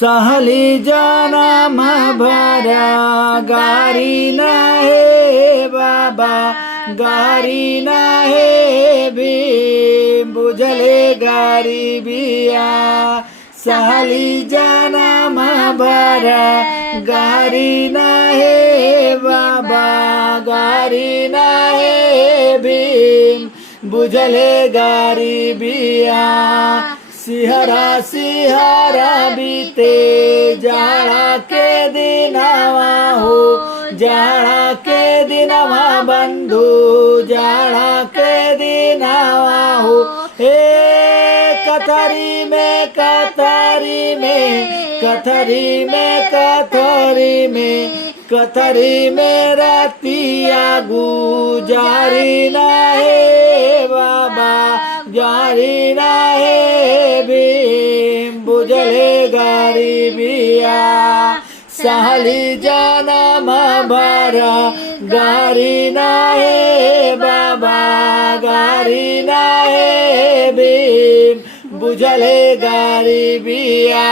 सहली जनम भरा गारी ना हे बाबा गारी ना हे भीम बुझले गारी बिया सहली जनम भरा गारी ना हे बाबा गारी ना हे भीम बुझले गारी बिया सिहरा सिहरा बीते जाड़ा के दिनवा हो जाड़ा के दिनवा बंधु जाड़ा के दिनवा हो हे कथरी में कथरी में कथरी में कथरी में कथरी में रतिया गुजारी ना हे बाबा जारी ना हे भीम बुझले गारी बिया सहली जनम भरा गारी ना हे बाबा गारी ना हे भीम बुझले गारी बिया।